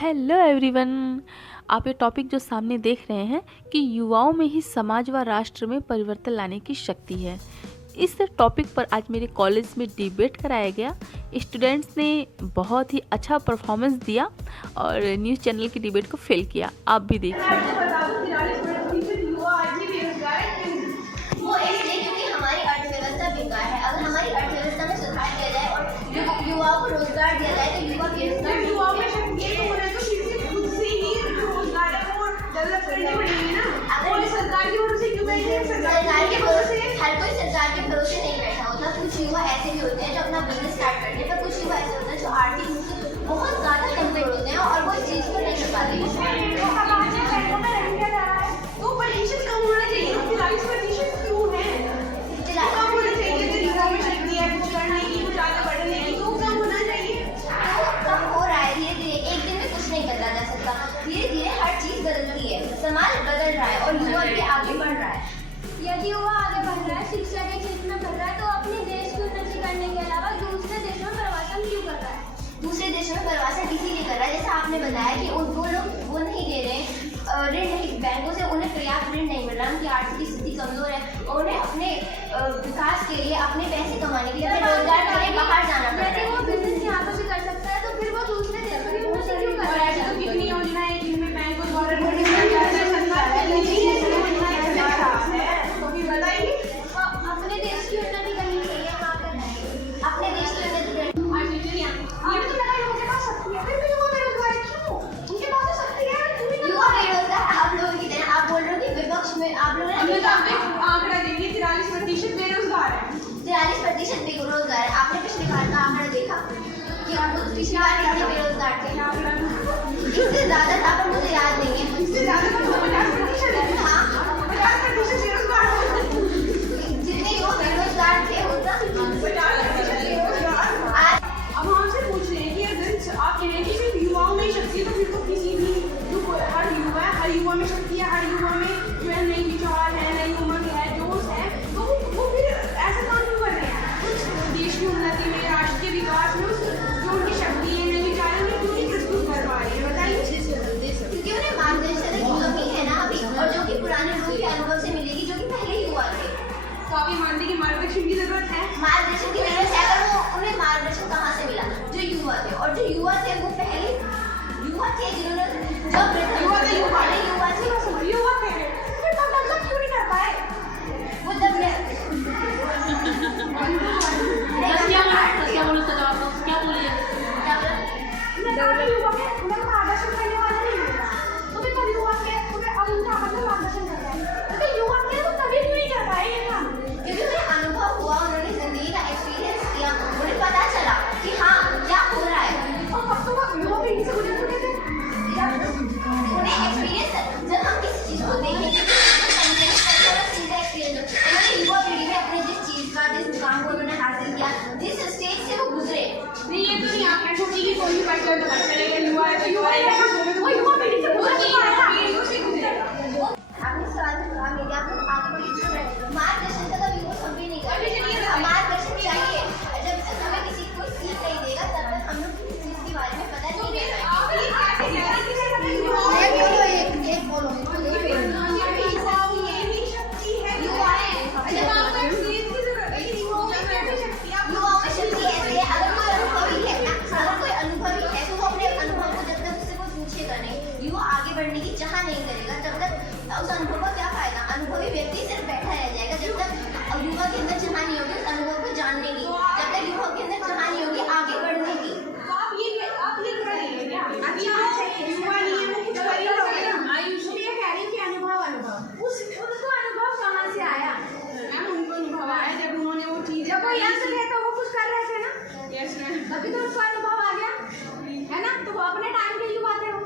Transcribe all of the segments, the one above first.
Hello everyone. आप ये topic जो सामने देख रहे हैं कि युवाओं में ही समाज व राष्ट्र में परिवर्तन लाने की शक्ति है। इस टॉपिक पर आज मेरे कॉलेज में डिबेट कराया गया। स्टूडेंट्स ने बहुत ही अच्छा परफॉर्मेंस दिया और न्यूज़ चैनल की डिबेट को फेल किया। आप भी देखिए। युवाओं को रोजगार दिया जाए तो युवा बेरोजगार युवाओं में शक्ति है, तो उन्हें तो खुद से ही रोजगार को डेवलप करने पड़ेंगे ना। और सरकार के भरोसे क्यों बैठे हैं? सरकार के भरोसे हर कोई सरकार के भरोसे नहीं बैठा होता। कुछ युवा ऐसे भी होते हैं जो अपना बिजनेस स्टार्ट करते हैं, पर कुछ युवा ऐसे होते हैं जो आर्थिक रूप से बहुत ज्यादा कमजोर होते हैं और वो इस चीज को नहीं कर पाते। तो पोल्यूशन कम होना चाहिए। 43% क्यों है? कम होना चाहिए। तो युवाओं में शक्ति है कुछ करने की, कुछ आगे बढ़ने की, तो कम होना चाहिए। तो कम हो रहा है धीरे धीरे। एक दिन में कुछ नहीं बदला जा सकता। धीरे धीरे हर चीज बदलती है, समाज बदल रहा है और युवा भी आगे बढ़ रहा है। यदि युवा आगे बढ़ रहा है, शिक्षा के क्षेत्र में बढ़ रहा है, तो अपने देश की उन्नति करने के अलावा दूसरे देशों में प्रवासन क्यों कर रहा है? दूसरे देशों में प्रवासन इसीलिए कर रहा है, जैसा आपने बताया कि वो लोग वो नहीं दे रहे ऋण नहीं, बैंकों से उन्हें पर्याप्त ऋण नहीं मिल रहा, उनकी आर्थिक स्थिति कमजोर है और उन्हें अपने विकास के लिए, अपने पैसे कमाने के लिए, अपने रोजगार के लिए बाहर जाना पड़ रहा है। वो बिजनेस यहाँ पर भी कर सकता है, तो फिर वो दूसरे देशों की उन्नति क्यों कर रहा है? कितनी योजनाएं जिनमें बैंक को द्वारा अपने देश की उन्नति करनी चाहिए, वहाँ पर अपने देश की उन्नति आप लोगों की तरह आप बोल रहे हो कि विपक्ष में आप लोगों ने आंकड़ा देखिए 43% बेरोजगार है। 43% बेरोजगार है। आपने पिछली बार का आंकड़ा देखा कि पिछली बार कितने बेरोजगार थे? इससे ज्यादा था पर मुझे याद नहीं है। इससे ज्यादा तो 50% है। हाँ 50% बेरोजगार थे। जितने लोग बेरोजगार थे उतना 50% बेरोजगार। अब हम आपसे पूछ रहे हैं कि अगर आप कह रहे हैं कि सिर्फ युवाओं में शक्ति है, तो फिर तो किसी भी हर युवा में शक्ति है, हर युवा में जो है नई विचार है, नई उमंग है, जोश है, तो वो फिर ऐसा काम क्यों कर रहे हैं? कुछ देश की उन्नति में, राष्ट्र के विकास में जो उनकी शक्ति है, नई विचार है, उन्हें क्यों नहीं प्रस्तुत कर पा रही है? बताइए। क्योंकि उन्हें मार्गदर्शन की कमी है ना अभी, और जो कि पुराने लोगों के अनुभव से मिलेगी, जो कि पहले ही हुआ थे। तो आप ये मानते हैं कि मार्गदर्शन की जरूरत है? मार्गदर्शन की जरूरत है, पर उन्हें मार्गदर्शन कहाँ से मिला? जो युवा थे, और जो युवा थे वो पहले युवा थे जिन्होंने जब युवा थे युवा थे फिर तो डेवलप क्यों नहीं कर पाए? वो जब क्या बोलो तो जवाब क्या बोलिए? युवा के उन्हें मार्गदर्शन करने वाला नहीं मिला, तो फिर कभी युवा के उन्हें अब उनका मतलब मार्गदर्शन कर रहा है, तो युवा के तो कभी क्यों नहीं कर पाए ये काम? क्योंकि उन्हें अनुभव हुआ, उन्होंने जिंदगी का एक्सपीरियंस किया, उन्हें पता चला कि हाँ क्या हो रहा है। और अब तो युवा भी इनसे गुजर चुके थे। उन्हें एक्सपीरियंस, जब हम किसी चीज को देखेंगे उन्होंने युवा पीढ़ी में अपने जिस चीज का, जिस मुकाम को उन्होंने हासिल किया, जिस स्टेज से वो गुजरे, नहीं ये तो नहीं आपने सोची कि कोई भी परिचय तो बात करेगा युवा है, तो युवा है, वो युवा पीढ़ी से गुजर चुका है, उससे गुजरेगा। आपने सवाल से जवाब मिल गया, आप आगे बढ़िए। मार्गदर्शन का युवा सब भी नहीं करते। मार्गदर्शन चाहिए, जब तक हमें किसी को सीख नहीं देगा तब तक हम लोग किसी चीज के बारे में पता नहीं दे युवा आगे बढ़ने की चाह नहीं करेगा तब तक उस अनुभव का क्या फायदा? अनुभवी व्यक्ति सिर्फ बैठा रह जाएगा जब तक युवा के अंदर चाह नहीं होगी उस अनुभव को जानने की, जब तक युवा के अंदर चाह नहीं होगी आगे बढ़ने की। तो आप ये कह रहे हैं क्या? युवा नहीं है वो कुछ कर ही रहा है। आयुष ये कह रही कि अनुभव उसको अनुभव कहाँ से आया? मैम उनको अनुभव आया जब उन्होंने वो चीज, जब वो यंग थे तो वो कुछ कर रहे थे ना। यस मैम, तभी तो उसको अनुभव आ गया है ना। तो वो अपने टाइम के युवा थे वो।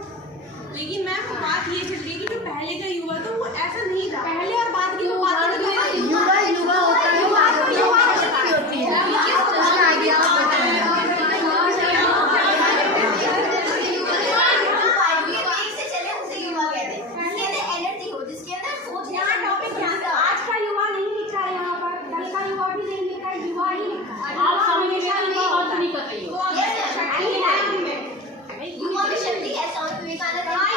लेकिन मैम बात ये चल रही है कि जो पहले का युवा था वो ऐसा नहीं था। पहले और बाद की जो बात है, युवा युवा होता है, युवा होती है। एनर्जी हो जिसके अंदर सोचने का टॉपिक क्या था? आज का युवा नहीं लिखा है यहाँ पर, कल का युवा भी नहीं लिखा है, युवा ही लिखा है। आप समझ नहीं कर रही हो। युवा में शक्ति है। निकाले थे